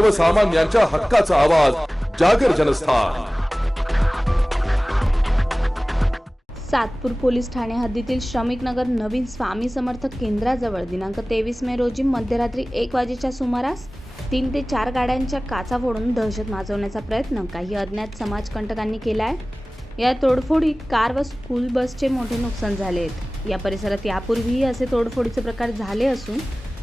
सर्वसामान्यांच्या हक्काचा आवाज जागर जनस्थान. सातपूर पोलीस ठाणे हद्दीतील श्रमिक नगर नवीन स्वामी समर्थक केंद्राजवळ दिनांक तेवीस मे रोजी मध्यरात्री एक वाजेच्या सुमारास तीन ते चार गाड्यांच्या काचा फोडून दहशत माजवण्याचा प्रयत्न काही अज्ञात समाजकंटकांनी केला आहे या तोडफोडीत कार व स्कूल बसचे मोठे नुकसान झाले आहेत. या परिसरात यापूर्वीही असे तोडफोडीचे प्रकार झाले असून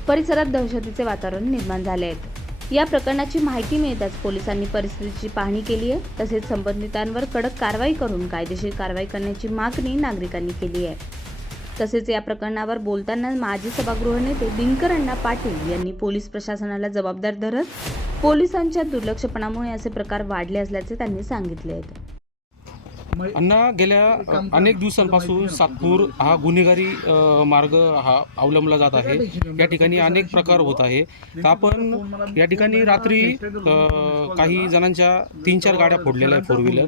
परिसरात दहशतीचे वातावरण निर्माण झाले आहेत या प्रकरणाची माहिती मिळताच पोलिसांनी परिस्थितीची पाहणी केली आहे. तसेच संबंधितांवर कडक कारवाई करून कायदेशीर कारवाई करण्याची मागणी नागरिकांनी केली आहे. तसेच या प्रकरणावर बोलताना माजी सभागृह नेते दिनकर अण्णा पाटील यांनी पोलीस प्रशासनाला जबाबदार धरत पोलिसांच्या दुर्लक्षपणामुळे असे प्रकार वाढले असल्याचे त्यांनी सांगितले आहेत अण्णा गेल्या अनेक दिवसांपासून सातपूर हा गुन्हेगारी मार्ग हा अवलंबला जात आहे. या ठिकाणी अनेक प्रकार होत आहे. तर आपण या ठिकाणी रात्री काही जणांच्या तीन चार गाड्या फोडलेल्या आहे फोर व्हीलर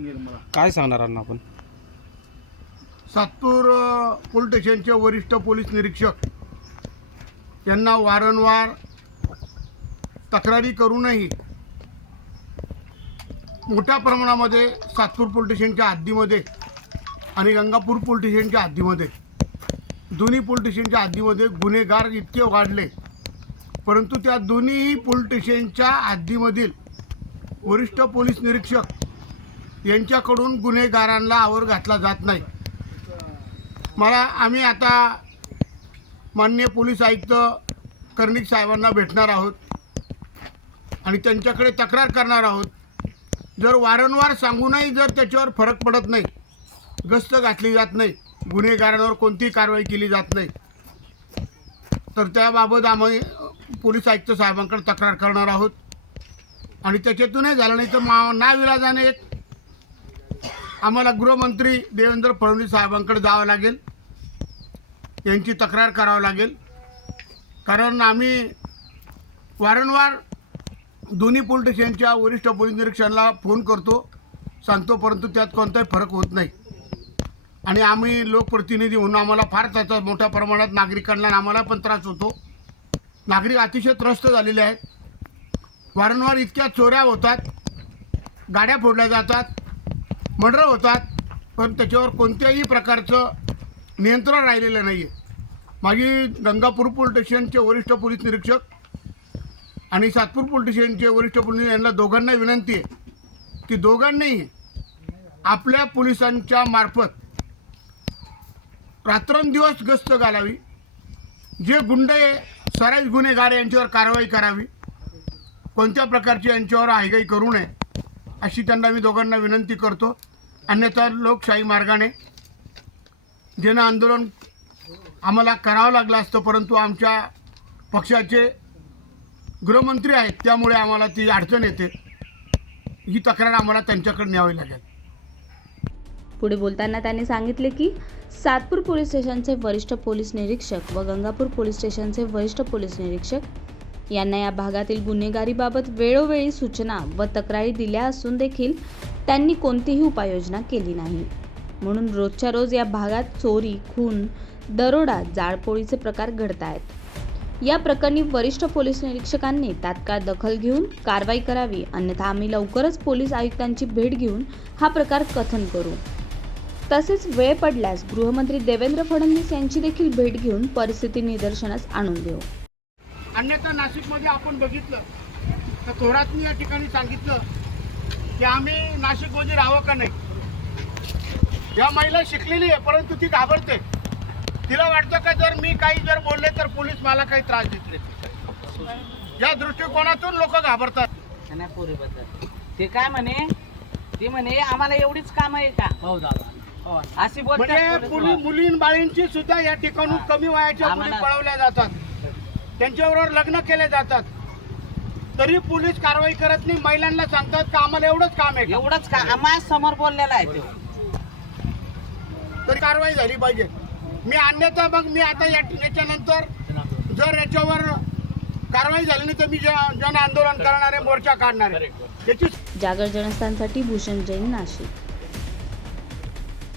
काय सांगणार अण्णा आपण? सातपूर पोलीस स्टेशनचे वरिष्ठ पोलीस निरीक्षक यांना वारंवार तक्रारी करूनही मोठ्या प्रमाणामध्ये सातपूर पोलीस स्टेशनच्या हद्दीमध्ये आणि गंगापूर पोलीस स्टेशनच्या हद्दीमध्ये. दोन्ही पोलीस स्टेशनच्या हद्दीमध्ये गुन्हेगार इतके वाढले परंतु त्या दोन्हीही पोलीस स्टेशनच्या हद्दीमधील वरिष्ठ पोलीस निरीक्षक यांच्याकडून गुन्हेगारांना आवर घातला जात नाही. मला आम्ही आता माननीय पोलीस आयुक्त कर्णिक साहेबांना भेटणार आहोत आणि त्यांच्याकडे तक्रार करणार आहोत. जर वारंवार सांगूनही जर त्याच्यावर फरक पडत नाही गस्त घातली जात नाही गुन्हेगारांवर कोणतीही कारवाई केली जात नाही तर त्याबाबत आम्ही पोलीस आयुक्त साहेबांकडे तक्रार करणार आहोत. आणि त्याच्यातूनही झालं नाही तर मा नाविलाजाने एक आम्हाला गृहमंत्री देवेंद्र फडणवीस साहेबांकडे जावं लागेल. यांची तक्रार करावं लागेल. कारण आम्ही वारंवार दोन्ही पोलीस स्टेशनच्या वरिष्ठ पोलीस निरीक्षणाला फोन करतो सांगतो परंतु त्यात कोणताही फरक होत नाही. आणि आम्ही लोकप्रतिनिधी म्हणून आम्हाला फार त्याचा मोठ्या प्रमाणात नागरिकांना आम्हाला पण त्रास होतो. नागरिक अतिशय त्रस्त झालेले आहेत. वारंवार इतक्या चोऱ्या होतात गाड्या फोडल्या जातात मर्डर होतात पण त्याच्यावर कोणत्याही प्रकारचं नियंत्रण राहिलेलं नाही आहे माझी गंगापूर पोलीस स्टेशनचे वरिष्ठ पोलीस निरीक्षक आणि सातपूर पोलीस स्टेशनचे वरिष्ठ पोलीस यांना दोघांना विनंती आहे की दोघांनाही आपल्या पोलिसांच्या मार्फत रात्रंदिवस गस्त घालावी जे गुंडे सराईज गुन्हेगार यांच्यावर कारवाई करावी कोणत्या प्रकारची यांच्यावर हायगाई करू नये अशी त्यांना मी दोघांना विनंती करतो. अन्यथा लोकशाही मार्गाने जन आंदोलन आम्हाला करावं लागलं असतं परंतु आमच्या पक्षाचे गृहमंत्री आहेत त्यामुळे आम्हाला ती अडचण येते. ही तक्रार आम्हाला त्यांच्याकडे न्यावी लागेल. पुढे बोलताना त्यांनी सांगितले की सातपूर पोलीस स्टेशनचे वरिष्ठ पोलीस निरीक्षक व गंगापूर पोलीस स्टेशनचे वरिष्ठ पोलीस निरीक्षक यांना या भागातील गुन्हेगारीबाबत वेळोवेळी सूचना व तक्रारी दिल्या असून देखील त्यांनी कोणतीही उपाययोजना केली नाही. म्हणून रोजच्या रोज या भागात चोरी खून दरोडा जाळपोळीचे प्रकार घडत आहेत या प्रकरणी वरिष्ठ पोलीस निरीक्षकांनी तात्काळ दखल घेऊन कारवाई करावी अन्यथा आम्ही लवकरच पोलीस आयुक्तांची भेट घेऊन हा प्रकार कथन करू. तसेच वेळ पडल्यास गृहमंत्री देवेंद्र फडणवीस यांची देखील भेट घेऊन परिस्थिती निदर्शनास आणून देऊ. अन्यथा नाशिकमध्ये आपण बघितलं तर थोरातनी या ठिकाणी सांगितलं की आम्ही नाशिकमध्ये राहावं का नाही? या महिला शिकलेली आहे परंतु ती घाबरते. तिला वाटतं का जर मी काही जर बोलले तर पोलीस मला काही त्रास देतले या दृष्टिकोनातून लोक घाबरतात. नाही पोरीबद्दल. ते काय म्हणे? ते म्हणे आम्हाला एवढीच काम आहे का? हो दादा. अशी म्हणजे मुली मुलीं बाळींची सुद्धा या ठिकाणून कमी वयाच्या मुली आम्हाला- पळवल्या जातात. त्यांच्याबरोबर लग्न केले जातात. तरी पोलीस कारवाई करत नाही. महिलांना सांगतात का आम्हाला एवढंच काम आहे एवढंच का? आम्हा समोर बोललेला आहे तो. तरी कारवाई झाली पाहिजे. मी अन्यथा मग मी आता या याच्यानंतर जर याच्यावर कारवाई झाली नाही तर मी जन जन आंदोलन करणारे मोर्चा काढणार. आहे जागर जनस्थानसाठी भूषण जैन नाशिक.